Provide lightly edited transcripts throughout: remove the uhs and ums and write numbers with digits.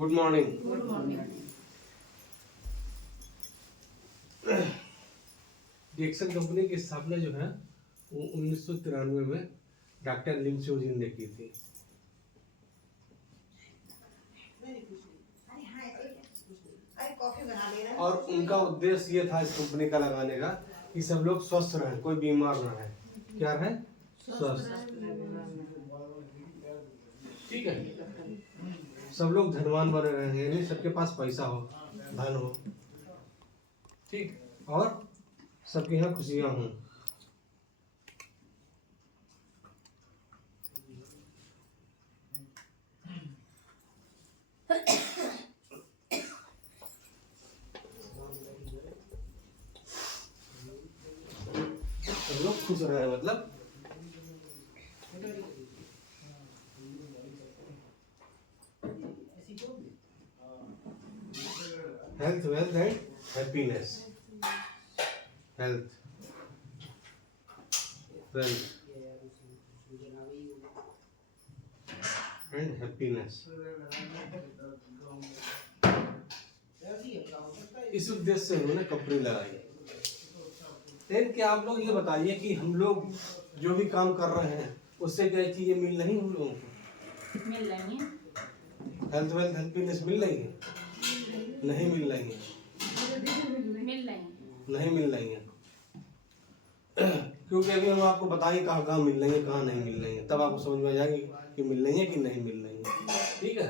Good morning. Good morning. Dixon company की स्थापना जो है वो 1993 में डॉक्टर लिम चोजिन ने की थी। और उनका उद्देश्य ये था इस कंपनी का लगाने का कि सब लोग स्वस्थ रहें, कोई बीमार ना रहे। क्या रहे? स्वस्थ। ठीक है, सब लोग धनवान बने रहे, यानी सबके पास पैसा हो, धन हो, ठीक, और सबके यहाँ खुशियां हों। सब लोग खुश रहे, मतलब health, wealth and happiness. Health, wealth and happiness, इस उद्देश्य से उन्होंने कंपनी लगाई। लेकिन क्या आप लोग ये बताइए कि हम लोग जो भी काम कर रहे हैं उससे क्या चीजें मिल रही हम लोगों को? मिल रही हैं। हेल्थ, वेल्थ, हैप्पीनेस मिल रही है? नहीं मिल रही है। मिल रही हैं। नहीं मिल रही है क्योंकि अभी हम आपको बताएं कहाँ कहाँ मिल रही है, कहाँ नहीं मिल रही है, तब आपको समझ में आ जाएगी कि मिल रही है कि नहीं मिल रही है। ठीक है,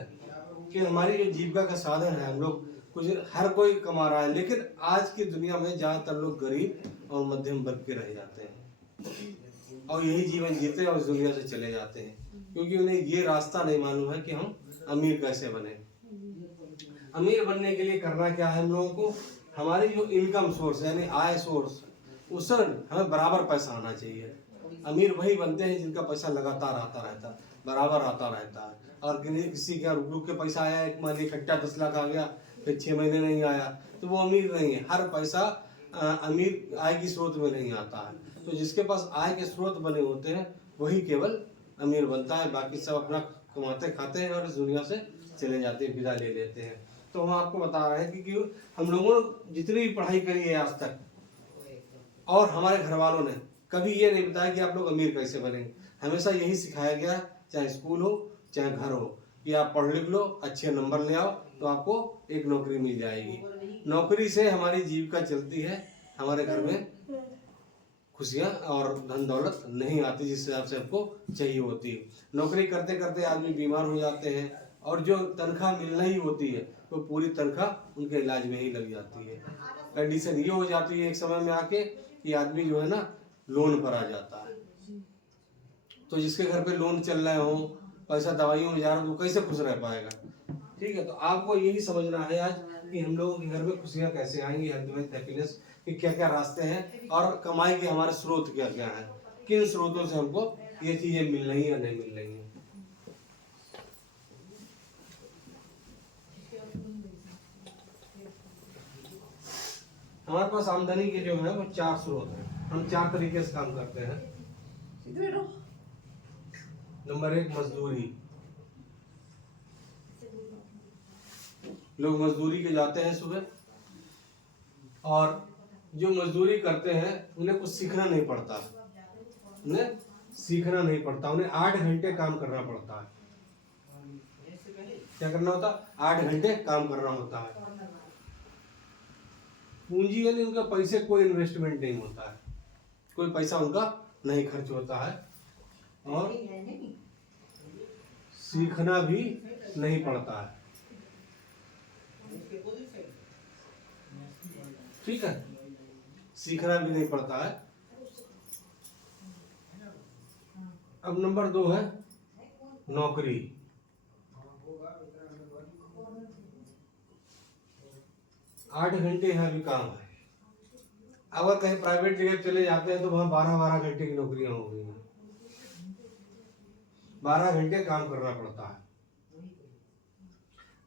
कि हमारी जो जीविका का साधन है, हम लोग कुछ हर कोई कमा रहा है, लेकिन आज की दुनिया में ज्यादातर लोग गरीब और मध्यम वर्ग के रह जाते हैं और यही जीवन जीते और इस दुनिया से चले जाते हैं, क्योंकि उन्हें ये रास्ता नहीं मालूम है कि हम अमीर कैसे बने। अमीर बनने के लिए करना क्या है हम लोगों को? हमारी जो इनकम सोर्स यानी आय सोर्स, उससे हमें बराबर पैसा आना चाहिए। अमीर वही बनते हैं जिनका पैसा लगातार आता रहता है, बराबर आता रहता है। और किसी का रुक रुक के पैसा आया, एक महीने इकट्ठा 10 लाख आ गया, फिर 6 महीने नहीं आया, तो वो अमीर नहीं है। हर पैसा अमीर आय की स्रोत में नहीं आता है। तो जिसके पास आय के स्रोत बने होते हैं वही केवल अमीर बनता है, बाकी सब अपना कमाते खाते हैं और इस दुनिया से चले जाते हैं, विदा ले लेते हैं। तो हम आपको बता रहे हैं कि हम लोगों ने जितनी भी पढ़ाई करी है आज तक, और हमारे घर वालों ने कभी ये नहीं बताया कि आप लोग अमीर कैसे बनेंगे। हमेशा यही सिखाया गया, चाहे स्कूल हो चाहे घर हो, कि आप पढ़ लिख लो, अच्छे नंबर ले आओ तो आपको एक नौकरी मिल जाएगी। नौकरी से हमारी जीविका चलती है, हमारे घर में खुशियाँ और धन दौलत नहीं आती जिस हिसाब से आपको चाहिए होती है। नौकरी करते करते आदमी बीमार हो जाते हैं और जो तनख्वाह मिलना ही होती है तो पूरी तनख्वाह उनके इलाज में ही लग जाती है। कंडीशन ये हो जाती है एक समय में आके कि आदमी जो है ना लोन पर आ जाता है। तो जिसके घर पे लोन चल रहे हो, पैसा दवाइयों में जा रहा है, तो कैसे खुश रह पाएगा? ठीक है, तो आपको यही समझना है आज कि हम लोगों के घर में खुशियाँ कैसे आएंगी, हेल्थ वेल्थ हैप्पीनेस के क्या क्या रास्ते हैं और कमाई के हमारे स्रोत क्या क्या हैं, किन स्रोतों से हमको ये चीजें मिल रही है या नहीं मिल रही है। हमारे पास आमदनी के जो है वो 4 स्रोत हैं। हम 4 तरीके से काम करते हैं। नंबर 1 मजदूरी। लोग मजदूरी के जाते हैं सुबह, और जो मजदूरी करते हैं उन्हें कुछ सीखना नहीं पड़ता, उन्हें सीखना नहीं पड़ता, उन्हें 8 घंटे काम करना पड़ता है। क्या करना होता? 8 घंटे काम करना होता है। पूंजी यानी उनका पैसे कोई इन्वेस्टमेंट नहीं होता है, कोई पैसा उनका नहीं खर्च होता है, और सीखना भी नहीं पड़ता है। ठीक है, सीखना भी नहीं पड़ता है। अब नंबर 2 है नौकरी। आठ घंटे यहाँ भी काम है। अगर कहीं प्राइवेट जगह चले जाते हैं तो वहां 12-12 घंटे की नौकरियां हो गई हैं। 12 घंटे काम करना पड़ता है,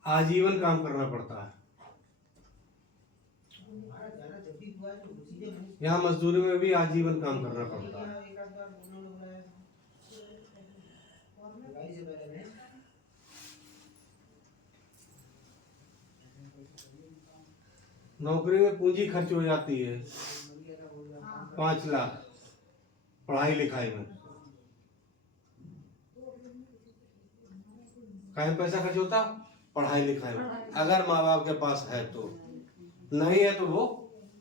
आजीवन काम करना पड़ता है। यहाँ मजदूरी में भी आजीवन काम करना पड़ता है। नौकरी में पूंजी खर्च हो जाती है 5 लाख पढ़ाई लिखाई में। कहीं पैसा खर्च होता पढ़ाई लिखाई में, अगर माँ बाप के पास है तो। नहीं है तो वो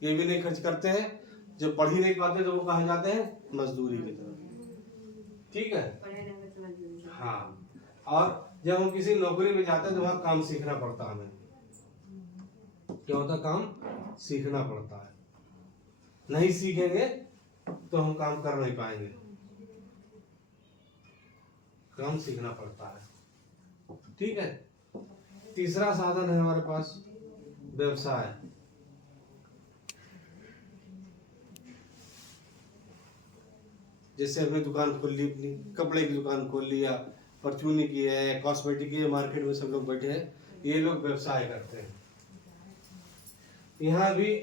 ये भी नहीं खर्च करते हैं। जो पढ़ ही नहीं पाते तो वो कहाँ जाते हैं, मजदूरी की तरफ। ठीक है, हाँ। और जब हम किसी नौकरी में जाते हैं तो वहाँ काम सीखना पड़ता है हमें। क्या होता है, काम सीखना पड़ता है। नहीं सीखेंगे तो हम काम कर नहीं पाएंगे। काम सीखना पड़ता है। ठीक है। तीसरा साधन है हमारे पास व्यवसाय। जैसे हमने दुकान खोल ली, अपनी कपड़े की दुकान खोल लिया, परचूनी की है, कॉस्मेटिक की है, मार्केट में सब लोग बैठे हैं, ये लोग व्यवसाय करते हैं। यहाँ भी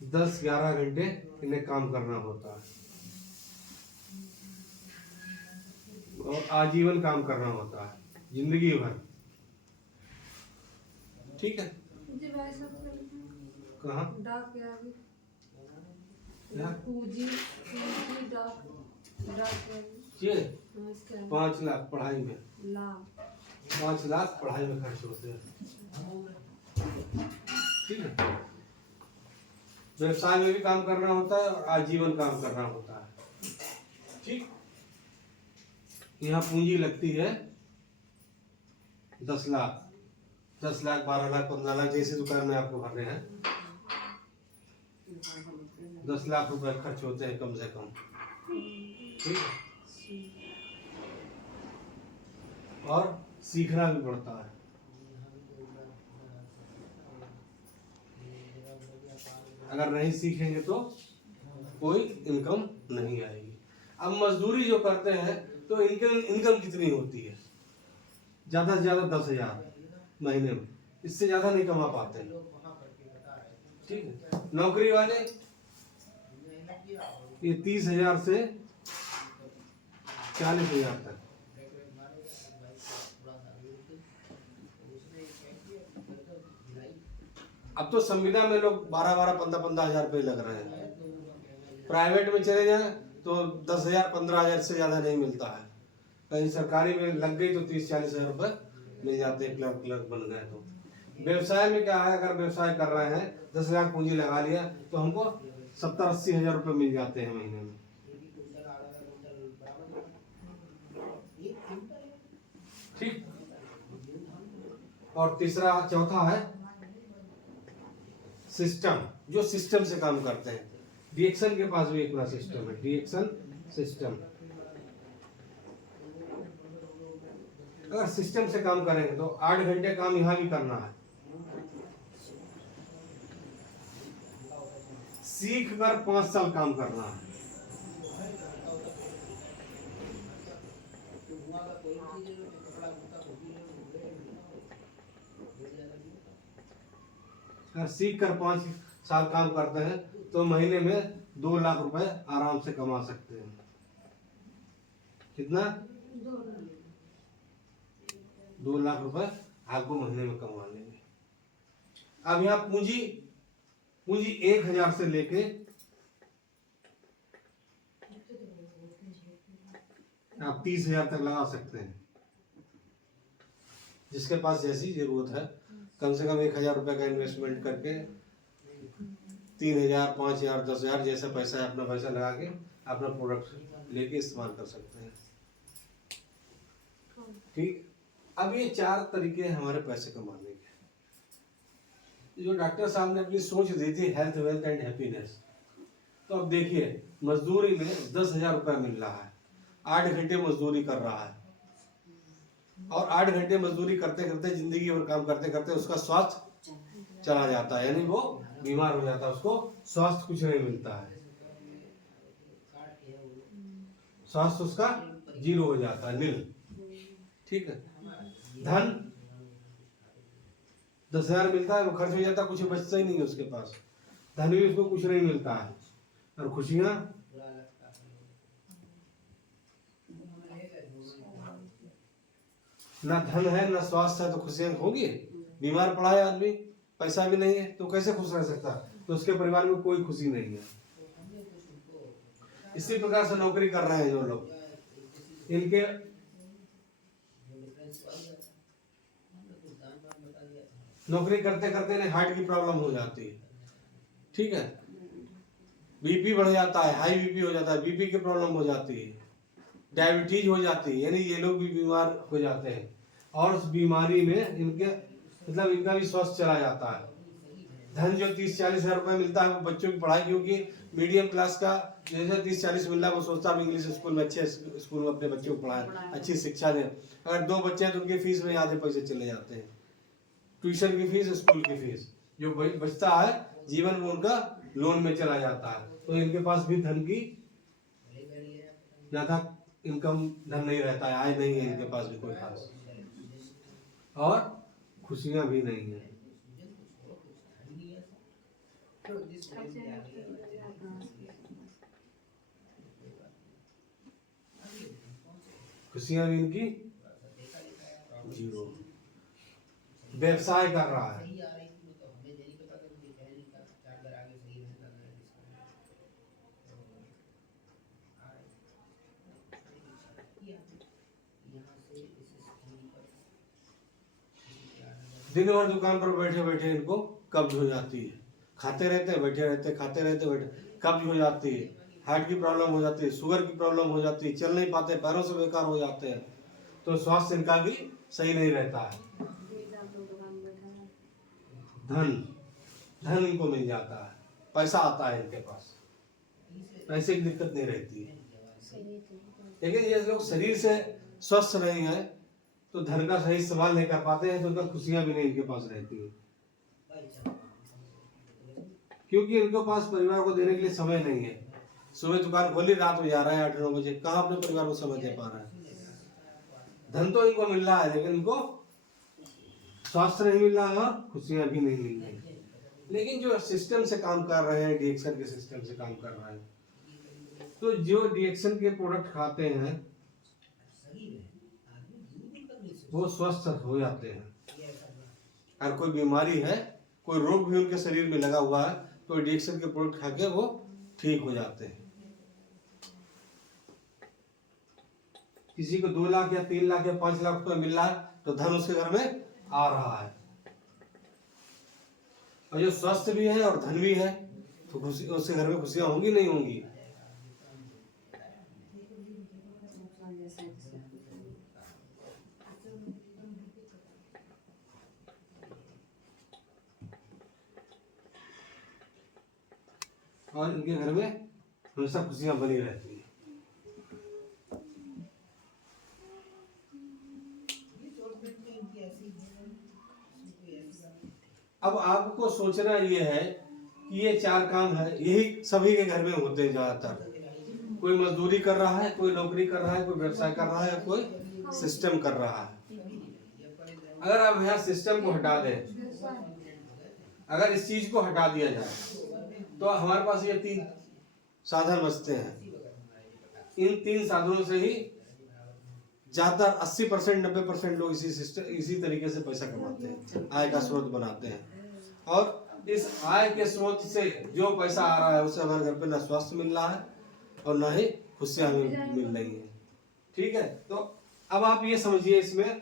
10-11 घंटे इन्हें काम करना होता है और आजीवन काम करना होता है, जिंदगी भर। ठीक है। कहाँ ये 5 लाख पढ़ाई में, 5 लाख पढ़ाई में खर्च होते हैं। ठीक है। व्यवसाय में भी काम करना होता है और आजीवन काम करना होता है। ठीक। यहाँ पूंजी लगती है 10 लाख, 10 लाख, 12 लाख, 15 लाख, जैसे दुकान में आपको भरने हैं। 10 लाख रुपए खर्च होते हैं कम से कम। ठीक है। और सीखना भी पड़ता है। अगर नहीं सीखेंगे तो कोई इनकम नहीं आएगी। अब मजदूरी जो करते हैं तो इनकम कितनी होती है, ज्यादा से ज्यादा 10,000 महीने में, इससे ज्यादा नहीं कमा पाते। ठीक है। नौकरी वाले ये 30,000 से 40,000 तक। अब तो संविदा में लोग 12-12, 15-15 रुपए लग रहे हैं। प्राइवेट में चले जाए तो 10,000, 15,000 से ज्यादा नहीं मिलता है। कहीं सरकारी में लग गई तो 30-40 हजार रुपए मिल जाते हैं, क्लर्क बन गए तो। व्यवसाय में क्या है, अगर व्यवसाय कर रहे हैं 10,000 पूंजी लगा लिया तो हमको 70-80 हजार रुपए मिल जाते हैं महीने में। ठीक। और चौथा है सिस्टम, जो सिस्टम से काम करते हैं। रिएक्शन के पास भी एक पूरा सिस्टम है, रिएक्शन सिस्टम। अगर सिस्टम से काम करेंगे तो 8 घंटे काम यहाँ भी करना है। सीख कर 5 साल काम करना है। अगर सीख कर 5 साल काम करते हैं तो महीने में 2 लाख रुपए आराम से कमा सकते हैं। कितना? 2 लाख रुपए आपको महीने में कमा लेंगे। अब यहाँ पूंजी 1,000 से लेके आप 30,000 तक लगा सकते हैं, जिसके पास जैसी जरूरत है। कम से कम 1,000 रुपए का इन्वेस्टमेंट करके 3,000, 5,000, 10,000 जैसा पैसा है, अपना पैसा लगा के अपना प्रोडक्ट लेके इस्तेमाल कर सकते हैं। ठीक। अब ये 4 तरीके हैं हमारे पैसे कमाने के, जो डॉक्टर साहब ने अपनी सोच दी थी, हेल्थ, वेल्थ एंड हैप्पीनेस। तो अब देखिए, मजदूरी में 10,000 रुपया मिल रहा है, 8 घंटे मजदूरी कर रहा है, और 8 घंटे मजदूरी करते करते, जिंदगी भर काम करते करते उसका स्वास्थ्य चला जाता है, यानी वो बीमार हो जाता है, उसको स्वास्थ्य कुछ नहीं मिलता है, स्वास्थ्य उसका 0 हो जाता है, नील। ठीक है। धन 10,000 मिलता है, वो खर्च हो जाता है, कुछ बचता ही नहीं है उसके पास। धन भी उसको कुछ नहीं मिलता है। और खुशियां ना, धन है ना स्वास्थ्य है तो खुशियां होगी? बीमार पड़ा है आदमी, पैसा भी नहीं है तो कैसे खुश रह सकता? तो उसके परिवार में कोई खुशी नहीं है। इसी प्रकार से नौकरी कर रहे हैं जो लोग, इनके नौकरी करते करते इन्हें हार्ट की प्रॉब्लम हो जाती है, ठीक है, बीपी बढ़ जाता है, हाई बीपी हो जाता है, बीपी की प्रॉब्लम हो जाती है, डायबिटीज हो जाती है, यानी ये लोग भी बीमार हो जाते हैं और उस बीमारी में इनके मतलब इनका भी स्वास्थ्य चला जाता है। धन जो 30-40 हजार रुपए मिलता है वो बच्चों की पढ़ाई, क्योंकि मीडियम क्लास का जैसे 30-40 मिल रहा है वो सोचता है इंग्लिश स्कूल में अच्छे स्कूल में अपने बच्चों को पढ़ाएं, अच्छी शिक्षा दें। अगर 2 बच्चे हैं तो उनकी फीस में आधे पैसे चले जाते हैं, ट्यूशन की फीस, स्कूल की फीस, जो बचता है जीवन में उनका लोन में चला जाता है। तो इनके पास भी धन की ज्यादा इनकम धन नहीं रहता है, आय नहीं है इनके पास भी कोई खास, और खुशियां भी नहीं है। खुशियां भी इनकी जीरो। व्यवसाय कर रहा है, दिन भर दुकान पर बैठे बैठे इनको कब्ज हो जाती है, खाते रहते बैठे रहते, खाते रहते बैठे, कब्ज हो जाती है, हार्ट की प्रॉब्लम हो जाती है, शुगर की प्रॉब्लम हो जाती है, चल नहीं पाते, पैरों से बेकार हो जाते हैं, तो स्वास्थ्य इनका भी सही नहीं रहता है। धन इनको मिल जाता है, पैसा आता है इनके पास, पैसे की दिक्कत नहीं रहती है, लेकिन ये लोग शरीर से स्वस्थ नहीं है तो धन का सही इस्तेमाल नहीं कर पाते हैं, तो उनका खुशियां भी नहीं इनके पास रहती है, क्योंकि इनके पास परिवार को देने के लिए समय नहीं है। सुबह दुकान खोली, रात में जा रहा है 8-9 बजे, कहाँ अपने परिवार को समय दे पा रहा है? धन तो इनको मिल रहा है लेकिन इनको स्वास्थ्य नहीं मिल रहा है और खुशियां भी नहीं मिल रही। लेकिन जो सिस्टम से काम कर रहे हैं, डीएक्शन के सिस्टम से काम कर रहे हैं, तो जो डीएक्शन के प्रोडक्ट खाते हैं वो स्वस्थ हो जाते हैं। अगर कोई बीमारी है, कोई रोग भी उनके शरीर में लगा हुआ है, तो डीएक्शन के प्रोडक्ट खा के वो ठीक हो जाते हैं। किसी को 2 लाख या 3 लाख या 5 लाख रुपए मिल रहा है तो धन उसके घर में आ रहा है, और जो स्वस्थ भी है और धन भी है तो खुशी, उसके घर में खुशियां होंगी नहीं होंगी? और इनके घर में हमेशा खुशियां बनी रहती है। अब आपको सोचना ये है कि ये 4 काम है, यही सभी के घर में होते हैं ज्यादातर। कोई मजदूरी कर रहा है, कोई नौकरी कर रहा है, कोई व्यवसाय कर रहा है, कोई सिस्टम कर रहा है। अगर आप यहाँ सिस्टम को हटा दें, अगर इस चीज को हटा दिया जाए तो हमारे पास ये 3 साधन बचते हैं। इन 3 साधनों से ही ज्यादातर 80% 90% लोग इसी तरीके से पैसा कमाते हैं, आय का स्रोत बनाते हैं, और इस आय के स्रोत से जो पैसा आ रहा है उससे हमारे घर पे ना स्वास्थ्य मिल रहा है और ना ही खुशियां मिल रही है। ठीक है, तो अब आप ये समझिए इसमें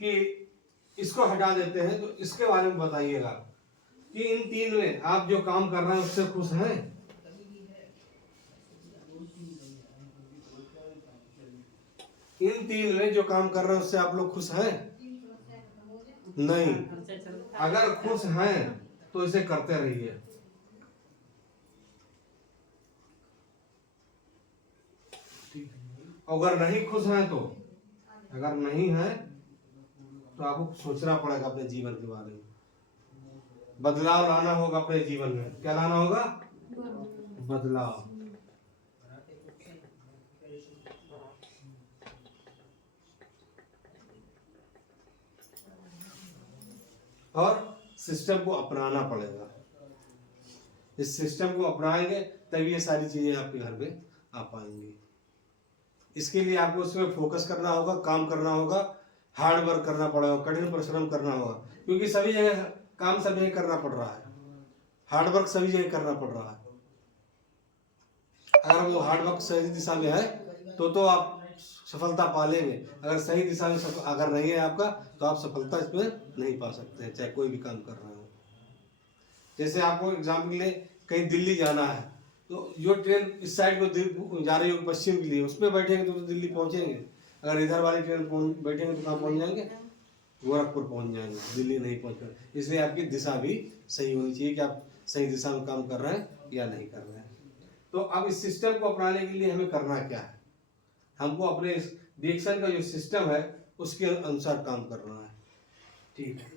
कि इसको हटा देते हैं, तो इसके बारे में बताइएगा कि इन 3 में आप जो काम कर रहे हैं उससे खुश हैं? इन 3 में जो काम कर रहे हैं उससे आप लोग खुश हैं? नहीं। अगर खुश हैं तो इसे करते रहिए। अगर नहीं खुश हैं तो, अगर नहीं है तो आपको सोचना पड़ेगा अपने जीवन के बारे में, बदलाव लाना होगा अपने जीवन में। क्या लाना होगा? बदलाव। और सिस्टम को अपनाना पड़ेगा। इस सिस्टम को अपनाएंगे तभी ये सारी चीजें आपके घर में आ पाएंगी। इसके लिए आपको उसमें फोकस करना होगा, काम करना होगा, हार्ड वर्क करना पड़ेगा, कठिन परिश्रम करना होगा, क्योंकि सभी जगह काम सभी जगह करना पड़ रहा है, हार्ड वर्क सभी जगह करना पड़ रहा है। अगर वो हार्ड वर्क सही दिशा में है तो आप सफलता पा लेंगे। अगर सही दिशा में अगर नहीं है आपका तो आप सफलता इसमें नहीं पा सकते हैं, चाहे कोई भी काम कर रहे हो। जैसे आपको एग्जाम्पल के लिए कहीं दिल्ली जाना है, तो जो ट्रेन इस साइड को जा रही हो पश्चिम के लिए, उसमें बैठेंगे तो दिल्ली पहुंचेंगे। अगर इधर वाली ट्रेन बैठेंगे तो कहाँ पहुंच जाएंगे? गोरखपुर पहुंच जाएंगे, दिल्ली नहीं पहुंच पाएंगे। इसलिए आपकी दिशा भी सही होनी चाहिए कि आप सही दिशा में काम कर रहे हैं या नहीं कर रहे हैं। तो अब इस सिस्टम को अपनाने के लिए हमें करना क्या है? हमको अपने रिएक्शन का जो सिस्टम है उसके अनुसार काम करना है। ठीक है।